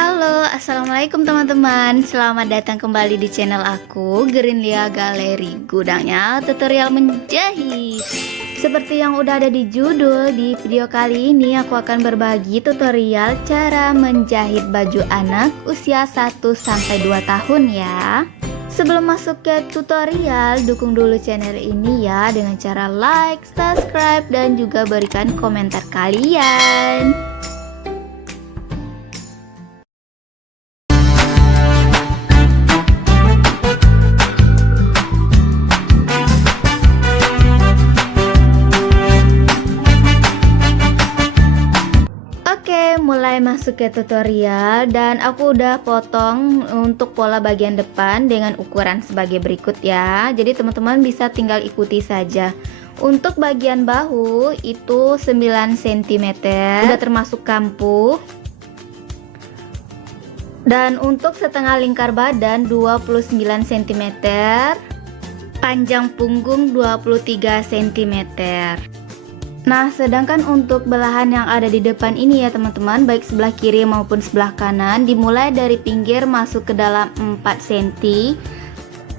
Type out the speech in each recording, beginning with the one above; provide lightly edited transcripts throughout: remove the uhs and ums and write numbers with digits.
Halo, assalamualaikum teman-teman. Selamat datang kembali di channel aku, Greenlia Galeri. Gudangnya tutorial menjahit. Seperti yang udah ada di judul, di video kali ini aku akan berbagi tutorial cara menjahit baju anak usia 1-2 tahun ya. Sebelum masuk ke tutorial, dukung dulu channel ini ya dengan cara like, subscribe, dan juga berikan komentar kalian. Mulai masuk ke tutorial, dan aku udah potong untuk pola bagian depan dengan ukuran sebagai berikut ya. Jadi teman-teman bisa tinggal ikuti saja. Untuk bagian bahu itu 9 cm, udah termasuk kampuh. Dan untuk setengah lingkar badan 29 cm, panjang punggung 23 cm. Nah, sedangkan untuk belahan yang ada di depan ini ya teman-teman, baik sebelah kiri maupun sebelah kanan, dimulai dari pinggir masuk ke dalam 4 cm.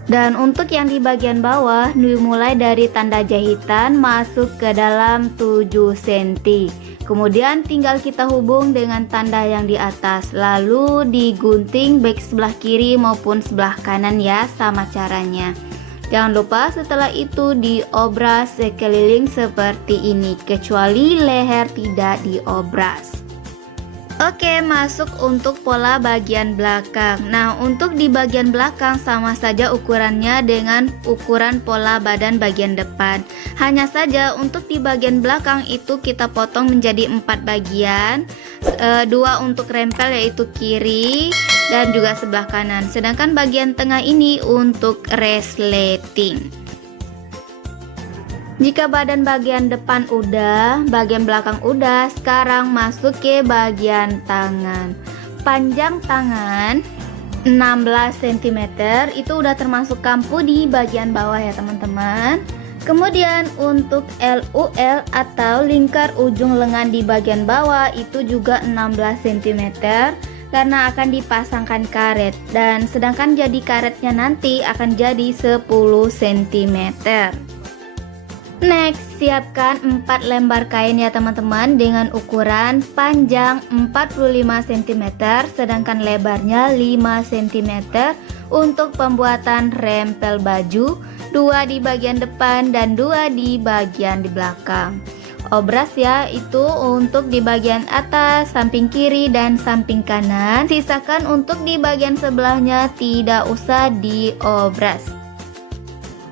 Dan untuk yang di bagian bawah, dimulai dari tanda jahitan masuk ke dalam 7 cm. Kemudian tinggal kita hubung dengan tanda yang di atas, lalu digunting baik sebelah kiri maupun sebelah kanan ya, sama caranya. Jangan lupa setelah itu diobras sekeliling seperti ini, kecuali leher tidak diobras. Oke, masuk untuk pola bagian belakang. Nah, untuk di bagian belakang sama saja ukurannya dengan ukuran pola badan bagian depan. Hanya saja untuk di bagian belakang itu kita potong menjadi 4 bagian, 2 untuk rempel yaitu kiri dan juga sebelah kanan. Sedangkan bagian tengah ini untuk resleting. Jika badan bagian depan udah, bagian belakang udah, sekarang masuk ke bagian tangan. Panjang tangan 16 cm, itu udah termasuk kampuh di bagian bawah ya teman-teman. Kemudian untuk LUL atau lingkar ujung lengan di bagian bawah itu juga 16 cm karena akan dipasangkan karet, dan sedangkan jadi karetnya nanti akan jadi 10 cm. Next, siapkan 4 lembar kain ya teman-teman dengan ukuran panjang 45 cm sedangkan lebarnya 5 cm untuk pembuatan rempel baju, 2 di bagian depan dan 2 di bagian di belakang. Obras ya, itu untuk di bagian atas, samping kiri dan samping kanan. Sisakan untuk di bagian sebelahnya, tidak usah diobras.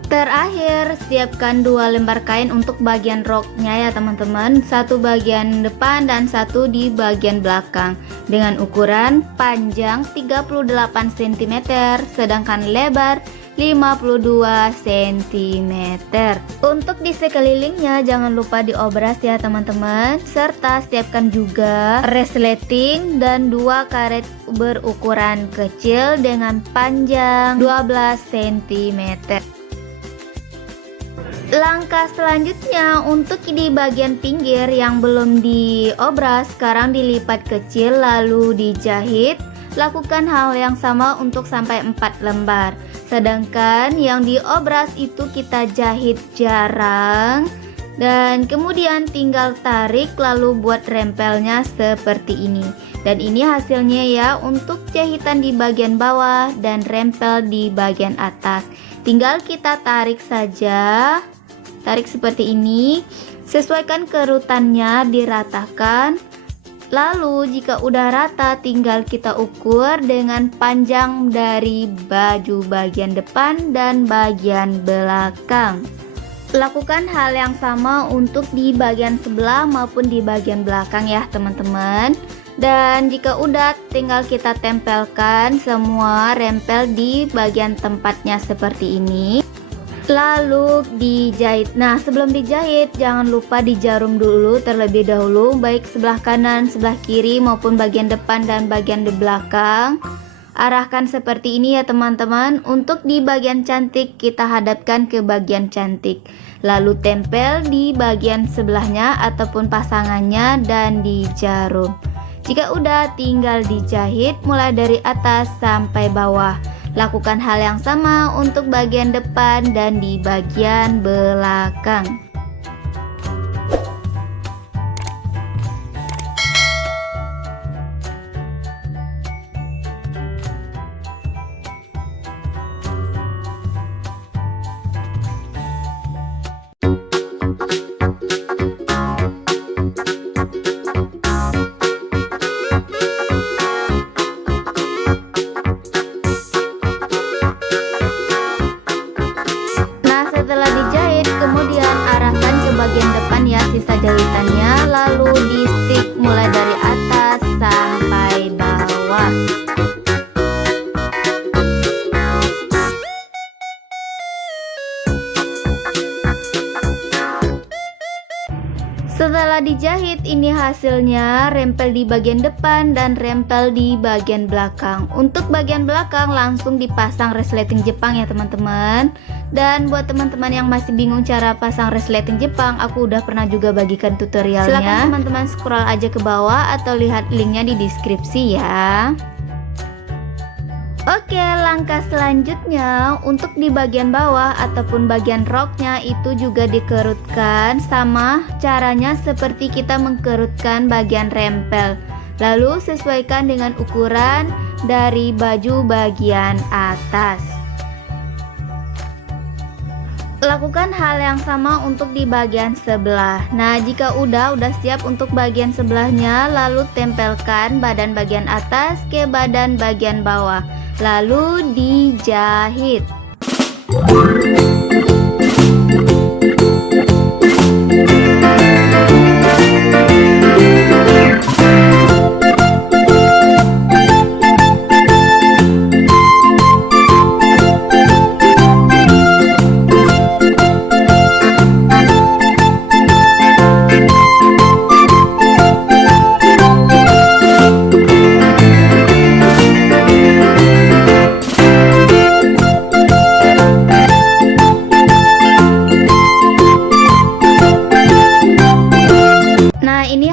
Terakhir, siapkan 2 lembar kain untuk bagian roknya ya teman-teman, 1 bagian depan dan 1 di bagian belakang dengan ukuran panjang 38 cm sedangkan lebar 52 cm. Untuk di sekelilingnya jangan lupa diobras ya teman-teman, serta siapkan juga resleting dan 2 karet berukuran kecil dengan panjang 12 cm. Langkah selanjutnya untuk di bagian pinggir yang belum diobras, sekarang dilipat kecil lalu dijahit. Lakukan hal yang sama untuk sampai 4 lembar. Sedangkan yang diobras itu kita jahit jarang, dan kemudian tinggal tarik lalu buat rempelnya seperti ini. Dan ini hasilnya ya untuk jahitan di bagian bawah dan rempel di bagian atas. Tinggal kita tarik saja. Tarik seperti ini, sesuaikan kerutannya, diratakan. Lalu jika udah rata tinggal kita ukur dengan panjang dari baju bagian depan dan bagian belakang. Lakukan hal yang sama untuk di bagian sebelah maupun di bagian belakang ya teman-teman. Dan jika udah tinggal kita tempelkan semua rempel di bagian tempatnya seperti ini. Lalu dijahit. Nah, sebelum dijahit jangan lupa dijarum dulu terlebih dahulu, baik sebelah kanan, sebelah kiri maupun bagian depan dan bagian di belakang. Arahkan seperti ini ya teman-teman. Untuk di bagian cantik kita hadapkan ke bagian cantik, lalu tempel di bagian sebelahnya ataupun pasangannya dan dijarum. Jika udah, tinggal dijahit mulai dari atas sampai bawah. Lakukan hal yang sama untuk bagian depan dan di bagian belakang. Setelah dijahit, kemudian arahkan ke bagian depan ya sisa jahitannya, lalu di stick mulai dari atas sampai bawah. Setelah dijahit, ini hasilnya, rempel di bagian depan dan rempel di bagian belakang. Untuk bagian belakang langsung dipasang resleting Jepang ya teman-teman. Dan buat teman-teman yang masih bingung cara pasang resleting Jepang, aku udah pernah juga bagikan tutorialnya. Silahkan teman-teman scroll aja ke bawah atau lihat linknya di deskripsi ya. Oke, langkah selanjutnya untuk di bagian bawah ataupun bagian roknya itu juga dikerutkan, sama caranya seperti kita mengkerutkan bagian rempel. Lalu sesuaikan dengan ukuran dari baju bagian atas. Lakukan hal yang sama untuk di bagian sebelah. Nah, jika udah siap untuk bagian sebelahnya, lalu tempelkan badan bagian atas ke badan bagian bawah, lalu dijahit.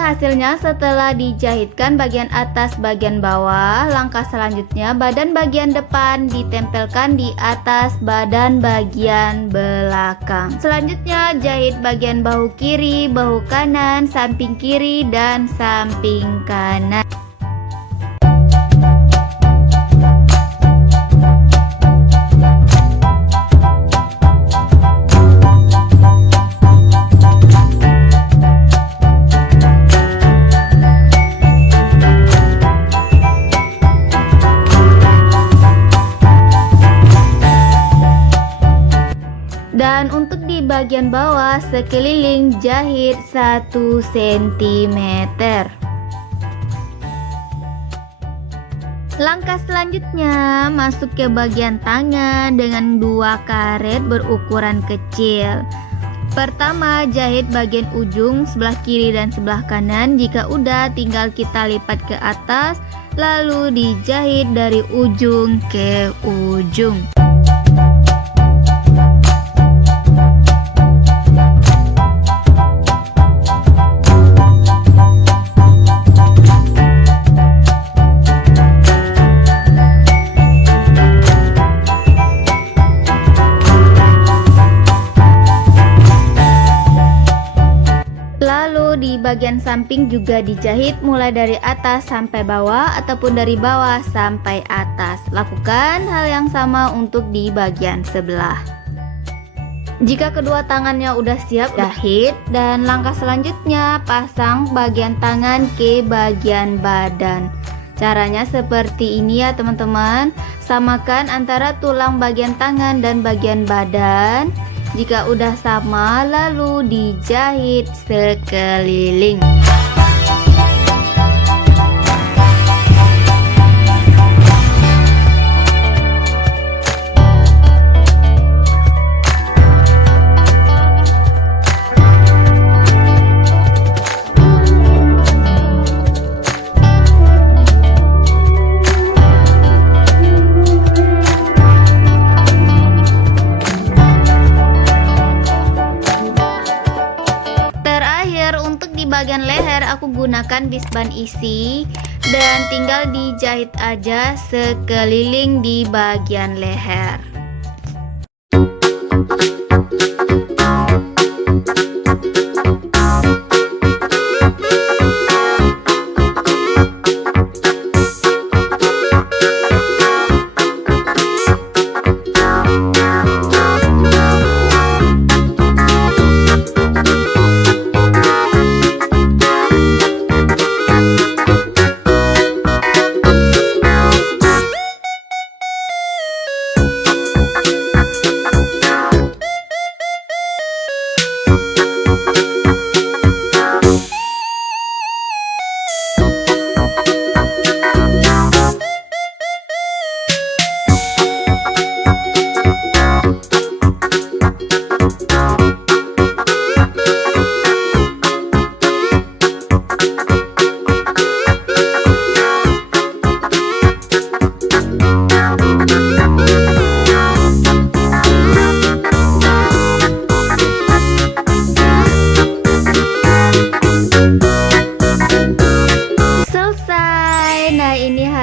Hasilnya setelah dijahitkan bagian atas bagian bawah, langkah selanjutnya badan bagian depan ditempelkan di atas badan bagian belakang. Selanjutnya jahit bagian bahu kiri, bahu kanan, samping kiri dan samping kanan. Dan untuk di bagian bawah sekeliling jahit 1 cm. Langkah selanjutnya masuk ke bagian tangan dengan 2 karet berukuran kecil. Pertama, jahit bagian ujung sebelah kiri dan sebelah kanan. Jika udah, tinggal kita lipat ke atas, lalu dijahit dari ujung ke ujung. Di bagian samping juga dijahit mulai dari atas sampai bawah ataupun dari bawah sampai atas. Lakukan hal yang sama untuk di bagian sebelah. Jika kedua tangannya udah siap, jahit. Dan langkah selanjutnya pasang bagian tangan ke bagian badan. Caranya seperti ini ya teman-teman. Samakan antara tulang bagian tangan dan bagian badan. Jika udah sama, lalu dijahit sekeliling. Bagian leher aku gunakan bisban isi dan tinggal dijahit aja sekeliling di bagian leher.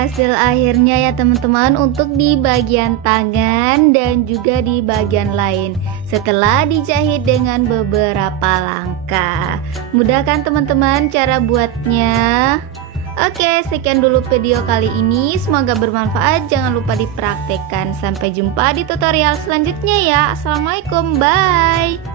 Hasil akhirnya ya teman-teman untuk di bagian tangan dan juga di bagian lain setelah dijahit dengan beberapa langkah. Mudah kan teman-teman cara buatnya? Oke, sekian dulu video kali ini, semoga bermanfaat. Jangan lupa dipraktekkan. Sampai jumpa di tutorial selanjutnya ya. Assalamualaikum, bye.